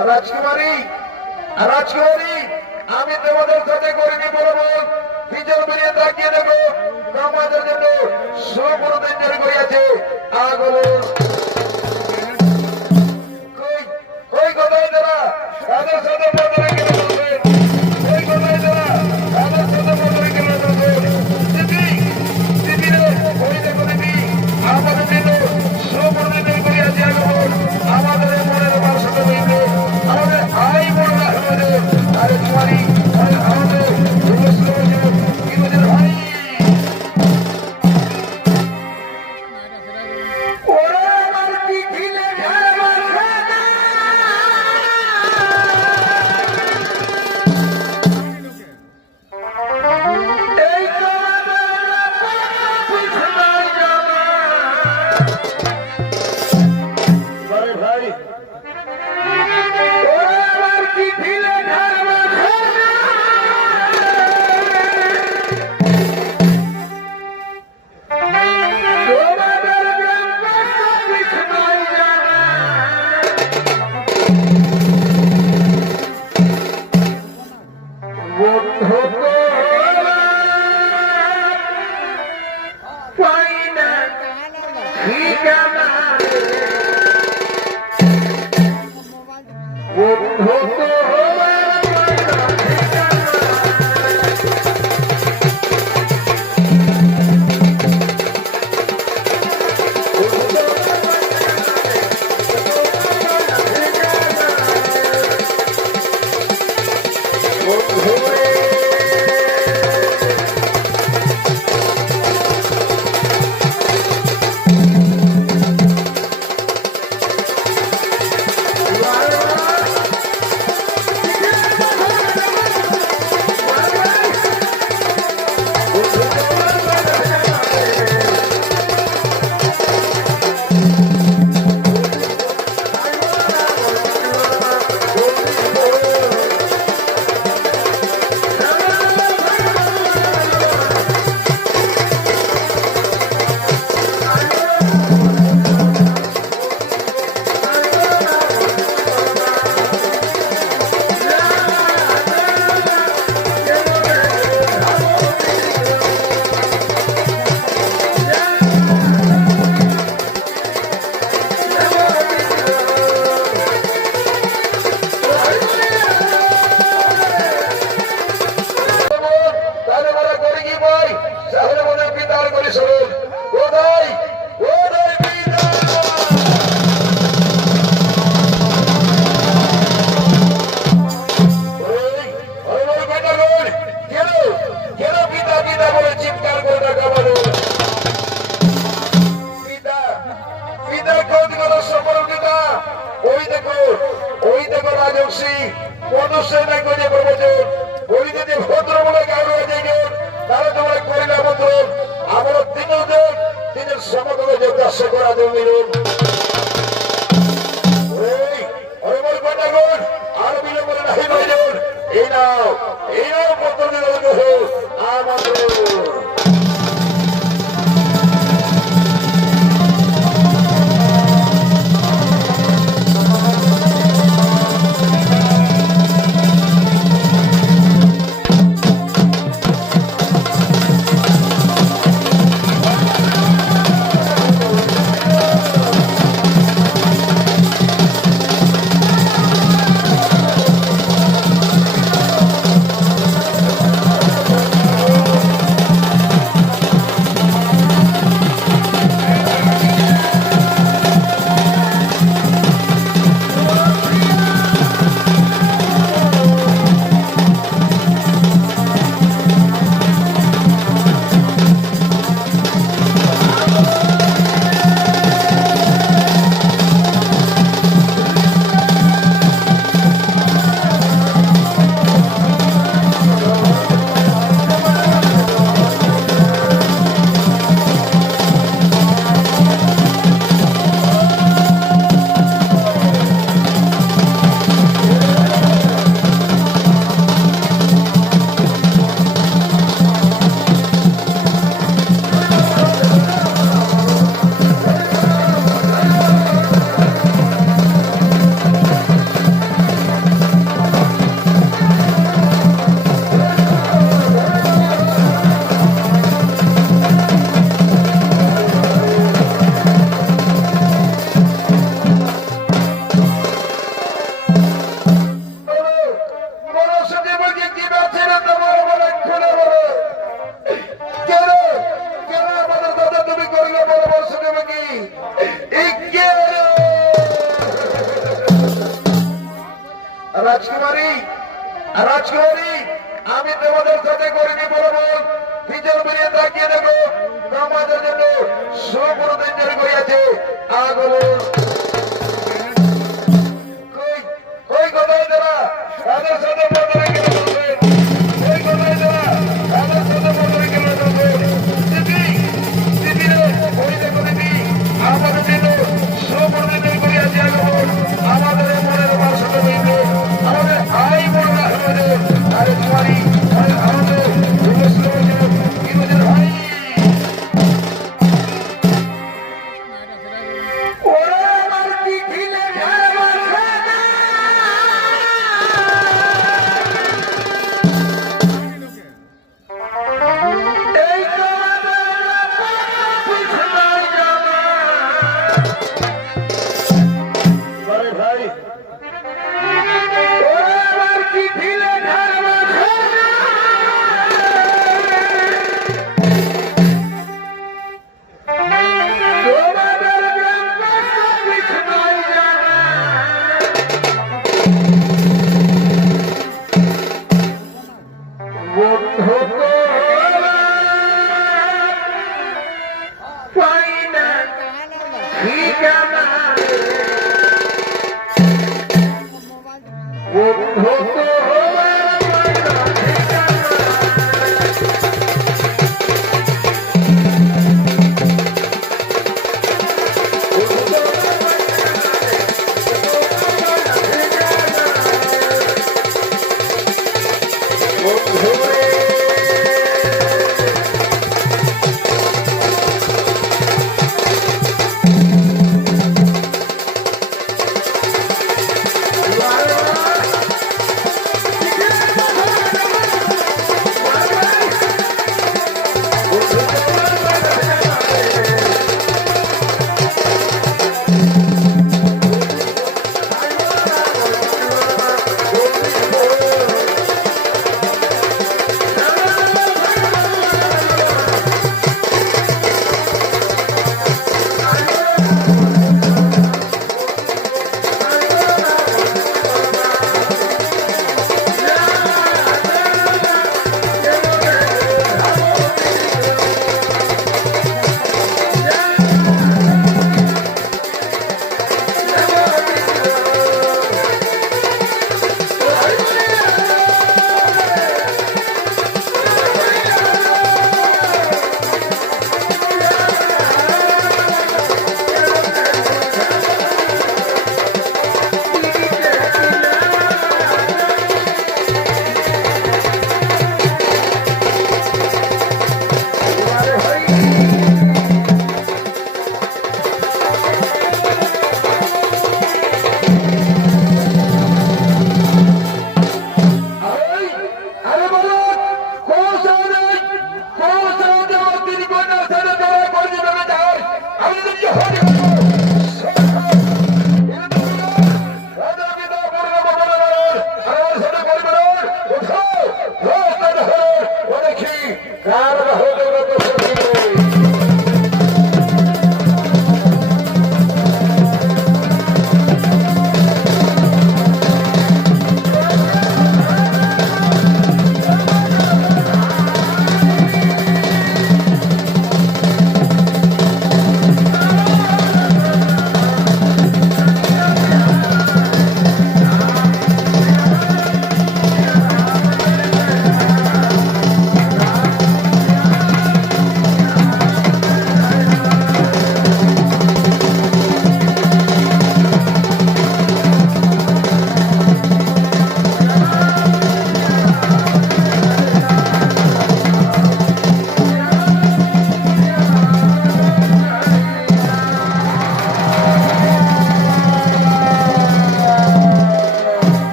রাজকুমারী রাজকুমারী আমি তোমাদের সাথে করিনি বলবো পিছন বেরিয়ে তাকিয়ে দেখো আমাদের জন্য সুগুরুদেব তৈরি করিয়াছে আগমন ওই কথাই তারা তাদের সাথে বদলে গেলে বলবেন ওই কথাই তারা তাদের সাথে বদলে গেলে বলবেন দিদি দিদি রে ওই দেখো দিদি আমাদের জন্য সুগুরুদেব তৈরি করিয়াছে আগমন আমাদের মনের বাসনা হইবে আমাদের আই বড় হইবে আরে তোমারই আমাদের কি বুঝেন ভাই রাজকুমারী রাজকুমারী আমি তোমাদের সাথে করিনি বলবো পিছন ফিরিয়ে তাকিয়ে দেখো আমাদের জন্য সুগুরুদেব তৈরি করিয়াছে আগলো কই কোথায় তারা তাদের সাথে বদলে গেলে বলবেন কই কোথায় তারা তাদের সাথে বদলে গেলে বলবেন দিদি দিদি রে ওই দেখো দিদি আমাদের জন্য সুগুরুদেব তৈরি করিয়াছে আগলো আমাদের মনের বাসনা হইবে আমাদের আই বড় হইবে আরে কুমারী আরে আমাদের কি বুঝেন ভাই ওরে আমার কি ঢিলে এই তো আরে ভাই ওরে আমার কি ঢিলে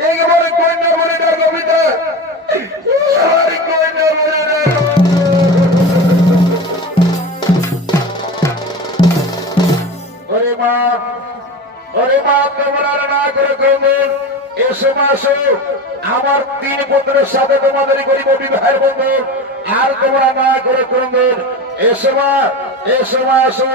Hey, মা তোমরা না করে ক্রন্দন, এসো মা আসো, আমার 3 পুত্রের সাথে তোমাদের গরিব বিবাহের বন্ধন, আর তোমরা না করে ক্রন্দন, এসো মা আসো।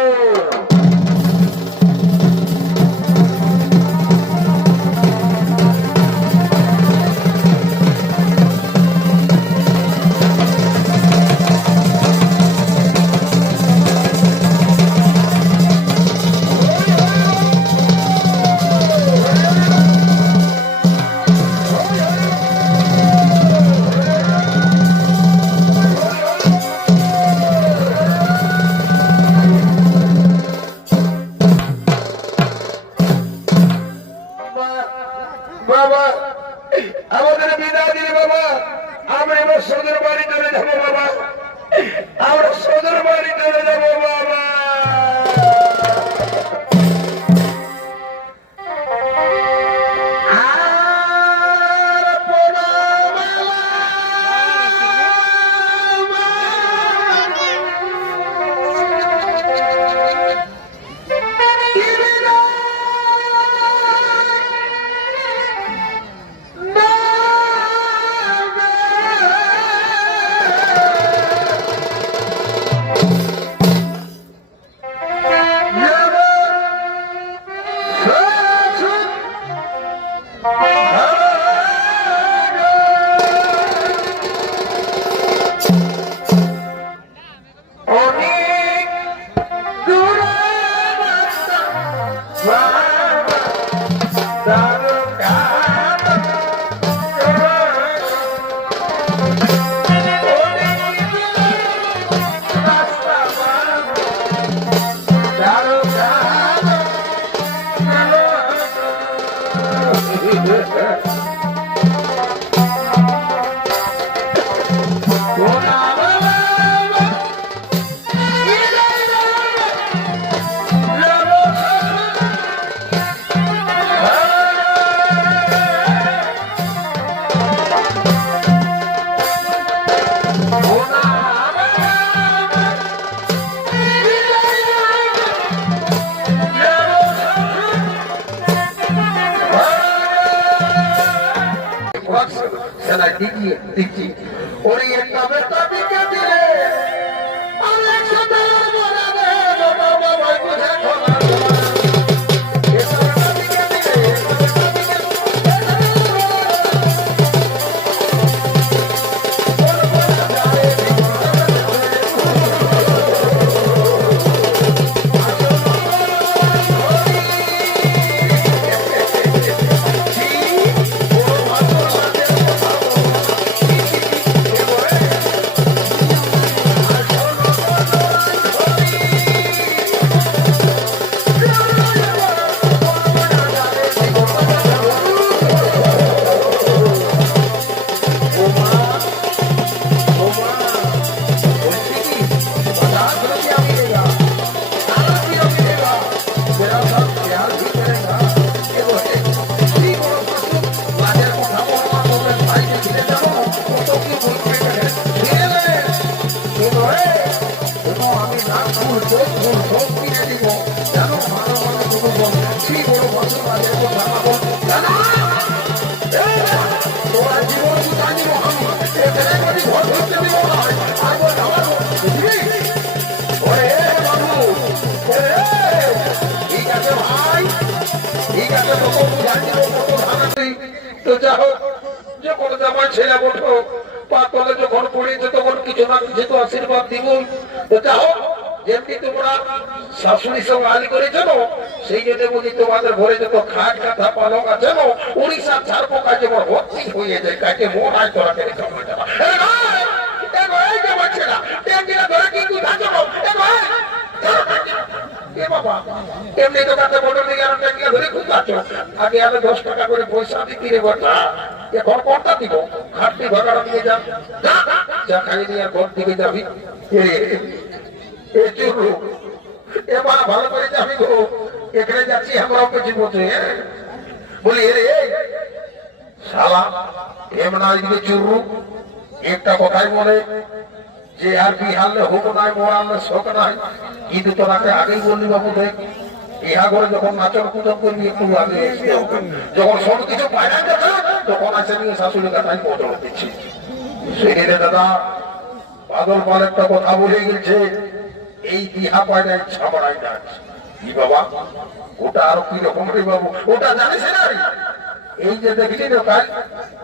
বাবা আমাদের বিদায় দিন বাবা, আমরা এবার সদর বাড়ি চলে যাবো বাবা, আমরা সদর বাড়ি চলে যাবো বাবা। তো যা হোক, যখন জামাই ছেলে বঠো পাতলে যখন পড়েছে তখন কিছু না কিছু তো আশীর্বাদ দিব। তো যা হোক, যেমনি তোমরা শাশুড়ির সঙ্গে আলি করেছ সেই জন্য বলি তোমাদের ঘরে যত খাট কাঁথা পালক আছে উড়িষ্যার ঝাড়পোকা যেমন ভর্তি হয়ে যায় কাকে মন আয় তোরা কেন এমনি তো কাছে মোটর দিকে আরো ট্যাঙ্কিয়া ধরে খুব আছো। আগে আমি 10 টাকা করে পয়সা দিতে রে বটা, এখন কোনটা দিব? খাটনি ভাগাড়া দিয়ে যান, যা খাই নিয়ে ঘর দিকে যাবি। এবার ভালো করে যাবি গো, এখানে যাচ্ছি আমরাও কিছু বলছে বলি রে শালা এমন দিকে চুরু একটা কথাই বলে যে আর বিহারলে হোক নাই মোড়ালে শোক নাই, কিন্তু তোরাকে আগেই বললি বাবু দেখ ইহা করে যখন নাচন কুচন করবি একটু আগে যখন সব কিছু পায়না যাবে তখন আসে নিয়ে শাশুড়ি কাটাই বদল দিচ্ছি সেই দাদা বাদল পাল একটা কথা বলে গেছে এই বিহা পায়না ছাপড়াই নাচ কি বাবা ওটা আরো কি রকম রে বাবু ওটা জানিস না এই যে দেখলি না কাল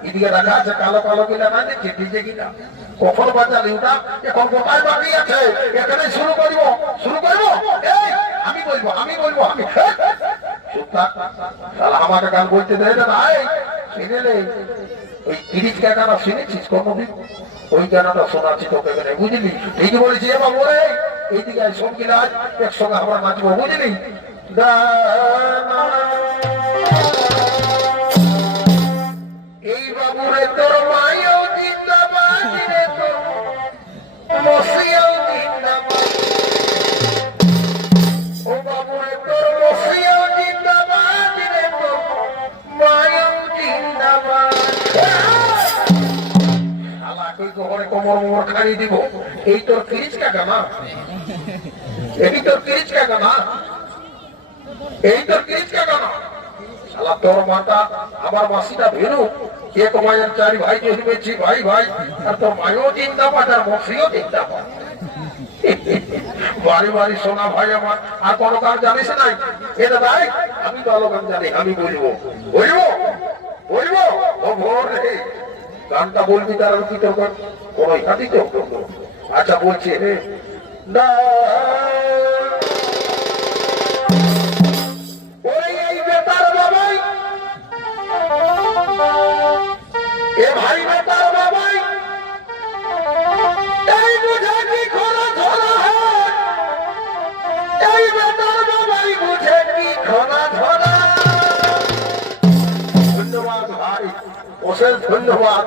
এদিকে রাখা আছে কালো কালো কিনা না দেখছি ডিজে কিনা কখন বাজালি ওটা এখন কোথায় বাকি আছে এখানে শুরু করবো এই আমি বলবো আমি আমাকে গান বলতে দেয় না শুনে ওই 30 টাকা শুনেছিস কোনদিন ওই গানটা শোনাচ্ছি তোকে বুঝলি ঠিকই বলেছি এবার বলে এইদিকে সব কিনা একসঙ্গে আমরা নাচবো বুঝলি এই বাবুরে তোর মায়েও জিন্দাবাদ রে তোর মসিয়াও জিন্দাবাদ ও বাবুরে তোর মসিয়াও জিন্দাবাদ রে তোর মায়েও জিন্দাবাদ শালাকে ঘরে কোমর খাইয়ে দিব এই তোর 30 টাকা না এই তোর 30 টাকা না এই তোর 30 টাকা না শালা তোর মাতা আমার মাসিটা ভেরু এক মায়ের 4 ভাই জন্মেছি ভাই ভাই আর তোর মায়ও জিন্দাবাদ আর মসিও জিন্দাবাদ বাড়ি বাড়ি সোনা ভাই আমার আর কোনো গান জানিস নাই এটা ভাই আমি তো আলো গান জানি আমি বলবো ও ভোর রে গানটা বলবি তার কি তোর কোনো ইহাদি তো আচ্ছা বলছি রে না ধন্যবাদ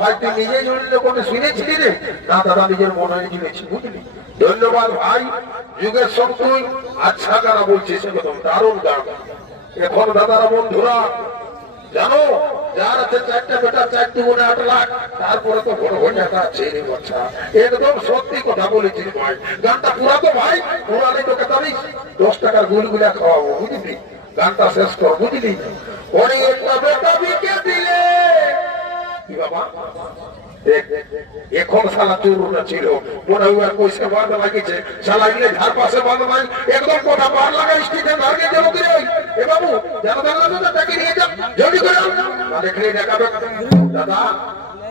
ভাই তুই নিজে জুড়লে কোনো শুনেছিলি রে না দাদা নিজের মনে জুড়েছি বুঝলি ধন্যবাদ ভাই যুগের সব তুই আচ্ছা গানা বলছিস একদম দারুণ গান এখন দাদারা বন্ধুরা জানো যার আছে 4টা বেটা 4 গুণে 8 লাখ তারপরে তো বড় হয়ে যাতা ছেলে বাচ্চা একদম সত্যি কথা বলেছিস ভাই গানটা পুরা তো ভাই পুরালে তোকে তারি 10 টাকার গুলগুলা খাওয়াবো বুঝলি গানটা শেষ কর বুঝলি ওরে একটা বেটা বিকে দিলে কি বাবা এখন শালা চোরটা ছিল মনে হয় পয়সা বাঁধা লাগিয়েছে শালা গিলে ধার পাশে বাঁধা নাই একদম কথা পার লাগা স্টিতে মার্কে যাবো কি এ বাবু জানো দাদা তাকে নিয়ে যাও জলদি করে না দেখলে দেখাবে দাদা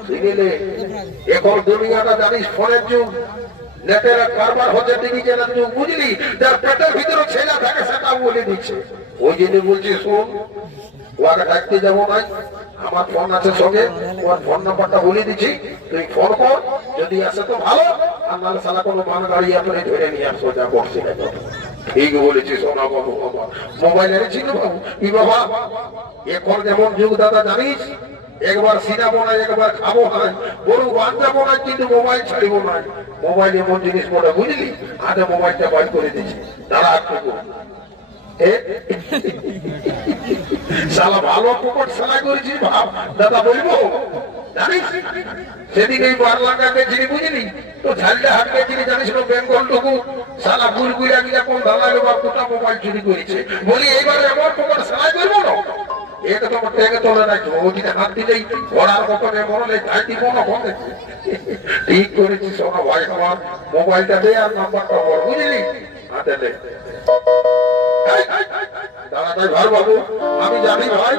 শুনিলে এখন দুনিয়াটা জানিস ফোনের যুগ নেটের কারবার হচ্ছে ডিজিটাল যুগ বুঝলি যার পেটের ভিতরে ছেলে থাকে সেটা বলে দিচ্ছে ওই জন্য বলছি শোন ওকে ডাকতে যাবো নাই আমার ফোন আছে সঙ্গে ওর ফোন নাম্বারটা বলে দিচ্ছি তুই ফোন কর যদি আসে তো ভালো আর নাহলে সালা কোনো মান গাড়ি আপনি ধরে নিয়ে আসো যা করছি না ঠিক বলেছি সোনা বাবু মোবাইল এনেছিল বাবু কি বাবা এখন যেমন যুগ দাদা জানিস একবার সিনেমা নাই একবার খাবো নাই বড় বাঁধাবো নাই কিন্তু মোবাইল ছাড়িব নাই মোবাইল এমন জিনিস পড়ে বুঝলি আগে মোবাইলটা বাইর করে দিচ্ছি দাঁড়া একটু শালা ভালো পুকুর সেলাই করেছিস ভাব দাদা বলবো জানিস সেদিন এই বারলাঙ্গা গেছিলি বুঝলি তো ঝালটা হাট গেছিলি জানিস না বেঙ্গল টুকু শালা গুলগুলা গিলা কোন দালালে বা কোটা মোবাইল চুরি করেছে বলি এইবার এমন পুকুর সেলাই করবো না এটা তোমার ট্যাগে তোলে রাখবো ওদিকে হাত দিলেই ঘোড়ার মতনে মরলে তাই দিব না বলে ঠিক করেছিস সোনা ভাই আমার মোবাইলটা দে আর নাম্বারটা বল বুঝলি হাতে দে দাঁড়াটাই ভাই বাবু আমি জানি ভাই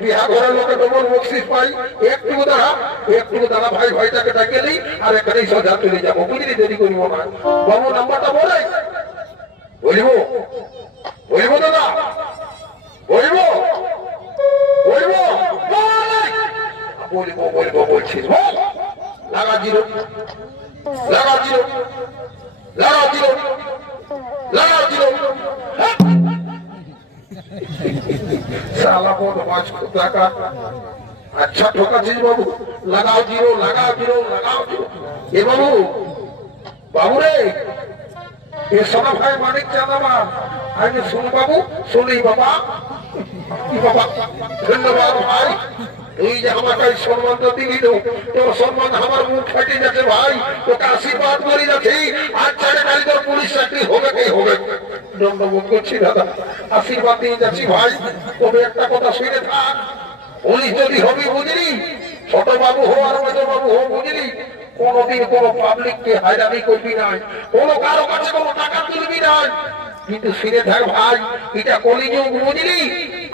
বিহা ঘরের লোকে তোমার বকশিস পাই একটু দাঁড়া ভাই ভাইটাকে ডাকে দিই আর এখানেই সোজা চলে যাবো বুঝলি দেরি করিব না বাবু নাম্বারটা বলে বলিব দাদা বলিব বলছিস লাগা জিরো अच्छा ठोका चीज बाबू लगाओ जीरो ए बाबू बाबू रे ये सोना भाई मानिक चांदाबाद आगे सुन बाबू सुनी बाबा धन्यवाद भाई তুই যে আমাকে সম্মান তো দিবি তো তোর সম্মান আমার মুখ ফাটে যাচ্ছে ভাই তোকে আশীর্বাদ করি যাচ্ছি আর চারে কাল তোর পুলিশ চাকরি হবে কি হবে দণ্ডবোধ করছি দাদা, আশীর্বাদ দিয়ে যাচ্ছি ভাই। তবে একটা কথা শুনে থাক, পুলিশ যদি হবি বুঝলি, ছোট বাবু হো আর বড় বাবু হো বুঝলি, কোনদিন কোনো পাবলিককে হয়রানি করবি নাই, কোনো কারো কাছে কোনো টাকা তুলবি নাই। কিন্তু শুনে থাক ভাই, এটা কলিযুগ বুঝলি।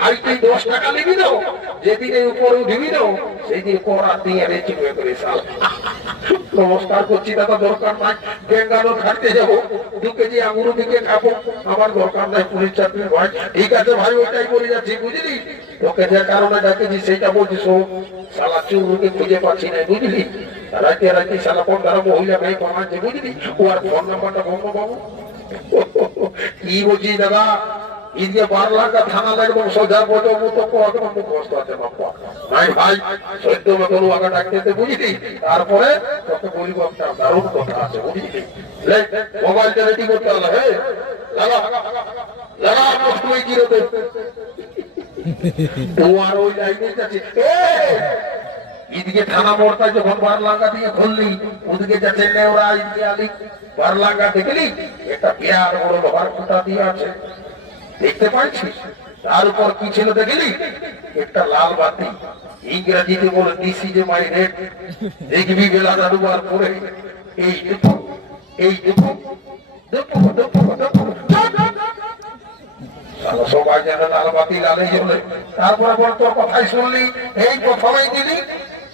আজ তুই 10 টাকা নিবি তো, যেদিনে উপরে উঠবি তো সেই দিন করার দিয়ে রেচি হয়ে করে সাল। নমস্কার করছি দাদা, দরকার নাই। বেঙ্গালোর খাটতে যাবো, 2 কেজি আঙুর দিকে খাবো, আমার দরকার নাই পুলিশ চাকরির ভাই। ঠিক আছে ভাই, ওইটাই বলে যাচ্ছি বুঝলি। তোকে যে কারণে ডাকেছি সেইটা বলছি শোন। শালা চুরুকে খুঁজে পাচ্ছি না বুঝলি। রাতে রাতে শালা কোন দ্বারা মহিলা মেয়ে বানাচ্ছে বুঝলি। ও আর ফোন নাম্বারটা বন্ধ পাবো কি বলছি দাদা। ঈদকে 12 লাখ থানা একদম সোজা বোঝো তো একদম মুখস্থ আছে বাপ্পা নাই ভাই। সদ্য মতন আগে ডাকতে বুঝলি। তারপরে তোকে বলবো একটা দারুণ কথা আছে বুঝলি। মোবাইলটা রেডি করতে হবে। হ্যাঁ লাগা লাগা মুশকিল কি রে তোমার ওই লাইনে যাচ্ছে। ঈদকে থানা মোড়টা যখন 12 লাখা দিয়ে খুললি, ওদিকে যাচ্ছে নেওরা ঈদকে আলি 12 লাখা দেখলি একটা বিরাট বড় লোহার খুঁটা দিয়ে আছে, দেখতে পাচ্ছিস? তার উপর কি ছিল দেখলি? একটা লাল বাতি, ইংরেজিতে বলে দিস ইজ মাই রেড। দেখবি বেলা দাদুবার পরে এই দুটো এই দুটো দুটো দুটো দুটো সবাই যেন লাল বাতি লালে জ্বলে। তারপরে বল তোর কথাই শুনলি, এই প্রথমেই দিলি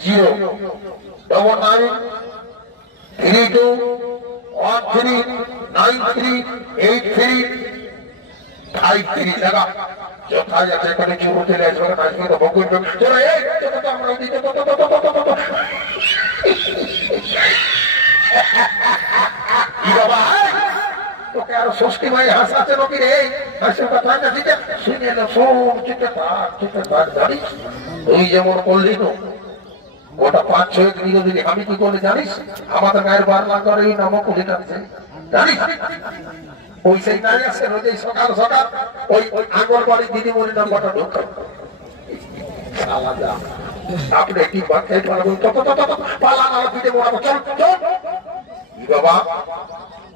0993213938353 টাকা যথা যাচ্ছে এখানে চুরু চলে আসবে না, আসবে তো ভোগ করবে। চলো এই আমরা দিতে কি বাবা তোকে আরো ষষ্ঠী ভাই হাসাচ্ছে নাকি রে? হাসির কথা দিতে শুনে না, শোন চুপে থাক জানিস তুই যেমন করলি তো ওটা 5-6 দিন আমি কি করে জানিস? আমাদের গায়ের 12 লাখ করে এই নামক কুলিটা জানিস? ওই সেই নাই আছে রোজ সকাল সকাল ওই আঙ্গনবাড়ি দিদিমণি নাম্বারটা ঢোকা আপনি কি বাচ্চাই পারবেন পালা না পিঠে মোড়াবো। চল চল বাবা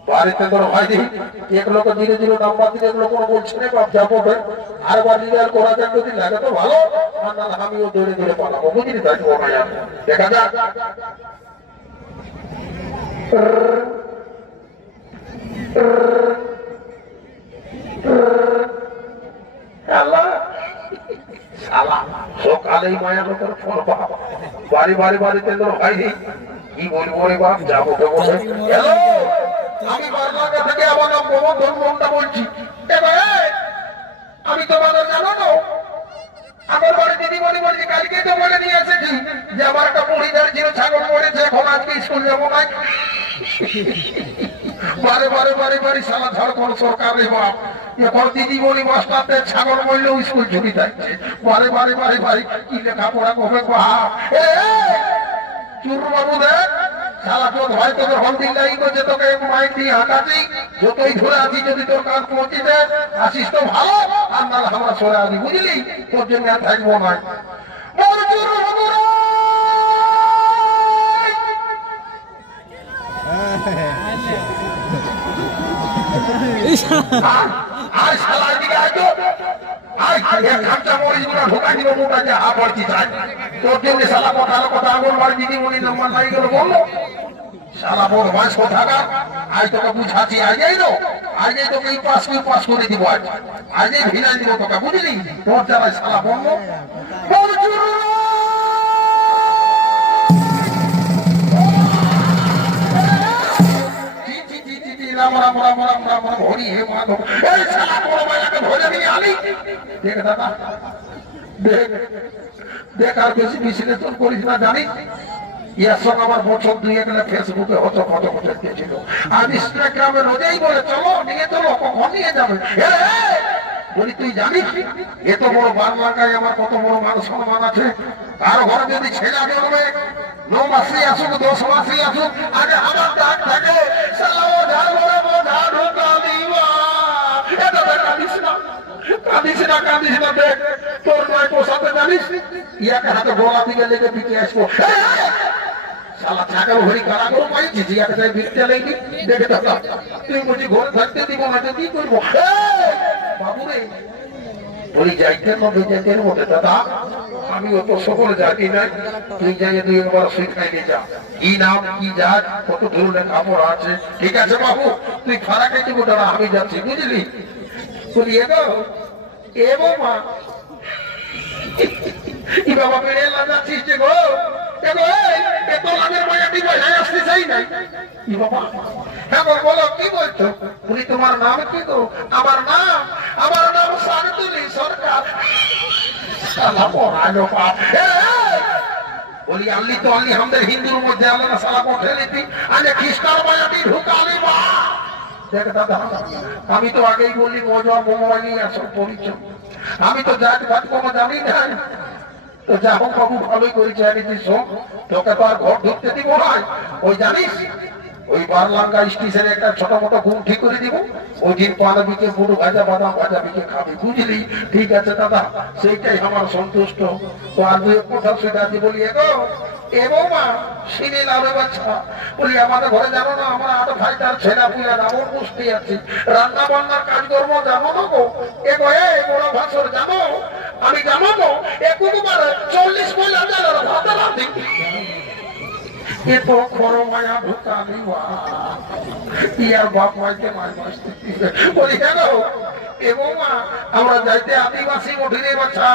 বাড়িতে তোর ভাই দিই এক লোক ধীরে ধীরে নাম্বার দিলে এগুলো কোনো বলছে না বাপ যাবো আর বাড়ি করা যাক যদি লাগে তো ভালো, আর না আমিও ধরে ধরে পালাবো বুঝলি। থাকবো না দেখা যাক। সকালেই মায়া লোকের ফল পাবো বাড়ি বাড়িতে তোর ভাই দিই কি বলবো রে বাপ যাবো তো বলে। হ্যালো আমি বারলাগা থেকে আমার নাম গোবর্ধন মন্ডা বলছি। আমি তোমাদের জানো না আমার বাড়ি দিদিমণি বলছি কালকে তো বলে নিয়ে এসেছি যে আমার একটা বুড়িদার ছিল ছাগল মরেছে, এখন আজকে স্কুল যাবো না। বারে সালা ঝাড়খণ্ড সরকার রে বাপ, এখন দিদিমণি মাস্টারদের ছাগল মরলেও স্কুল ছুটি থাকছে। বারে কি লেখাপড়া করবে চুরু বাবু দেখ শালা তোর ভাই তোকে হলদিন লাইন করছে, তোকে মাইক দিয়ে হাঁটাচ্ছি যতই ধরে আছি, যদি তোর কাজ পৌঁছে দেয় আসিস তো ভালো, আর নাহলে আমরা সরে আসি বুঝলি। তোর জন্য আর থাকবো না। আর শালা দিকে আইতো আই এক খামচা মরিচ গুলো ঢোকা দিব মোটা যে হা পড়ছি চাই তোর জন্য শালা কথা আঙ্গনবাড়ি দিদিমণি নাম্বার নাই গেল বললো শালা বড় মাছ কোথাকার। আজ তোকে বুঝাচ্ছি আজই তোকে পাস করে দিব, আজই ভিড়াই দিব তোকে বুঝলি। তোর যারা শালা বললো দেখ আর বেশি বিশ্লেষণ করিস না জানিস। ইয়ার সঙ্গে আমার বছর 2 গেলে ফেসবুকে হতো কত দিয়েছিল, আর ইনস্টাগ্রামে রোজেই বলে চলো কখন নিয়ে যাবে। বলি তুই জানিস এত বড় বাংলাকায় আমার কত বড় মান সম্মান আছে। কারো ঘরে যদি ছেলে জন্মে 9 মাসে আসুক 10 মাসে আসুক, আগে আমার ডাক থাকে কাঁদিস না দেখ তোর নয় পোষাতে জানিস ইয়াকে হাতে গলা দিকে লেগে পিঠে আসবো। শালা ছাগল হরি কারাগর পাইছি জিয়াকে তাই বিরতে লাগি দেখে দাদা তুই বুঝি ঘরে থাকতে দিব না তো কি করবো বাবু রে বলি যাইতে হবে যেতে বলে দাদা আমি অত সকলে জানি না তুই যাই তুই একবার শিখাই দিয়ে যা কি নাম কি জাত কত ধরনের কাপড় আছে ঠিক আছে বাবু তুই ফারাকে দিব দাদা আমি যাচ্ছি বুঝলি বলি এ মা ই বাবা বেড়ে লাগাচ্ছিস যে গো এত লাভের মায়াটি বসায় আসতে চাই নাই ই বাবা হ্যাঁ বলো কি বলছো বলি তোমার নাম কি গো আমার নাম শান্তলি সরকার শালা পড়ালো বাপ বলি আল্লি তো আল্লি আমাদের হিন্দুর মধ্যে আল্লাহ শালা পঠে নিতি আজ খ্রিস্টান মায়াটি ঢুকালি বা দেখ দাদা আমি তো আগেই বললি মজা মোমানি আসল পরিচয় আমি তো জাত ভাত কোনো জানি না তো যা হোক বাবু ভালোই করেছে আমি শোন তোকে তো আর ঘর ঢুকতে দিব না ওই জানিস ওই বারলাঙ্গা স্টেশনে একটা ছোট মোটো ঘুম ঠিক করে দিব ওই দিন পানা বিকে পুরো ভাজা বাদাম ভাজা বিকে খাবি বুঝলি ঠিক আছে দাদা সেইটাই আমার সন্তুষ্ট তো আর দুই কথা সেটা দিয়ে বলি এগো মা সিনে লাভে বাচ্চা বলি আমাদের ঘরে জানো না আমরা 8 ভাইটার ছেলে পুলে রাবণ পুষ্টি আছি রান্না বান্নার কাজকর্ম জানো না গো এগো বড় ভাষর জানো আমি জানো তো একবার 40 বলে ভাত রাঁধি এ তো খরো মায়া ঢুকালি ইয়ার বাপ মাইকে মায় বাঁচতে বলি জানো এবং আমরা যাইতে আদিবাসী মঠিরে বাচ্চা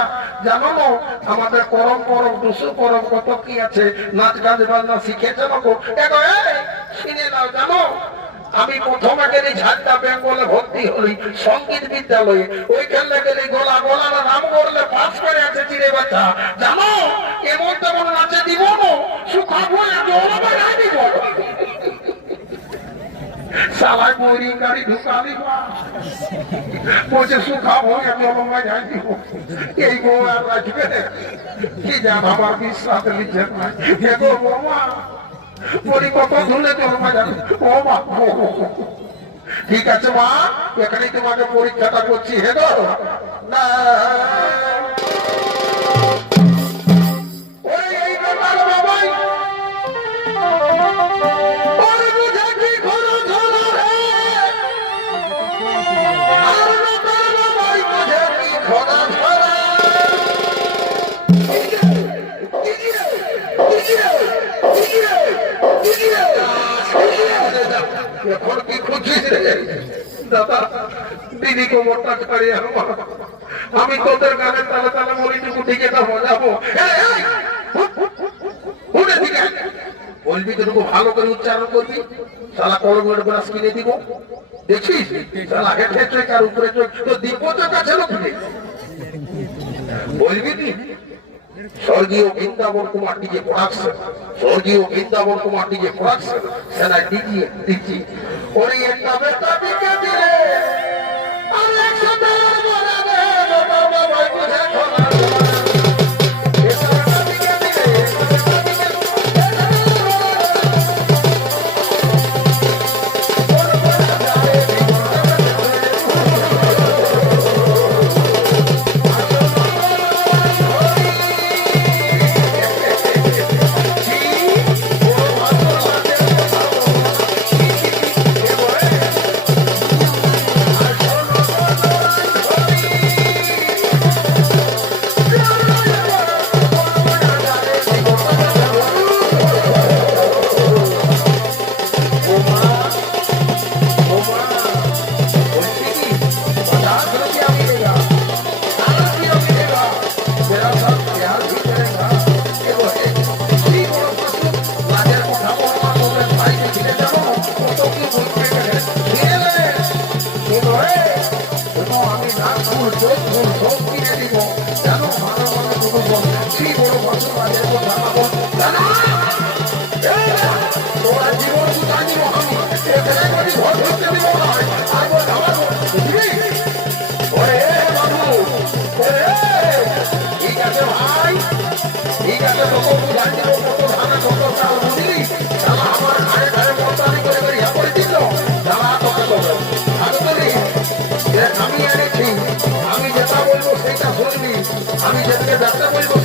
জানো না আমাদের করম টুসু করম কত কি আছে নাচ গান বাজনা শিখেছে নাকো শুনে নাও জানো আমি প্রথমে গেলি ঝাড়টা বেঙ্গলে ভর্তি হলি সঙ্গীত বিদ্যালয়ে ওইখানে গেলি গলার নাম করলে পাস করে আছে চিরে বাচ্চা জানো এমন তেমন নাচে দিব না সুখাবো দিব সালাই মরি গাড়ি ঢুকালি বলছে সুখাবো জলমা যাই দিব এই গো আর রাখবে কি জান আমার বিশ্বাস লিখছে না এগো বোমা বলি কত ধুলে জলমা যাবে ও মা ঠিক আছে মা এখানেই তোমাকে পরীক্ষাটা করছি হে গো না এখন কি খুঁজিস রে দাদা দিদি কোমরটা ছাড়িয়ে আমি তোদের গানের তালে তালে মরিটুকু দিকে তা মজাবো বলবি তোটুকু ভালো করে উচ্চারণ করবি শালা কলমের ব্রাশ কিনে দিব দেখছিস শালা হেঁটে চোখ আর উপরে চোখ তো দিব চোখ আছে লোককে বলবি কি স্বর্গীয় বৃন্দাবন কুমার ডিজে প্রোডাকশন স্বর্গীয় বৃন্দাবন কুমার ডিজে প্রোডাকশন সেনা ডিজে দিচ্ছি ওরে একটা বেটা দিকে দিলে আর একসাথে বলাবে বাবা ভাই বুঝে খোলা আমি যেটা বলবো সেটা শুনবি আমি যেটাকে ব্যবসা বলবো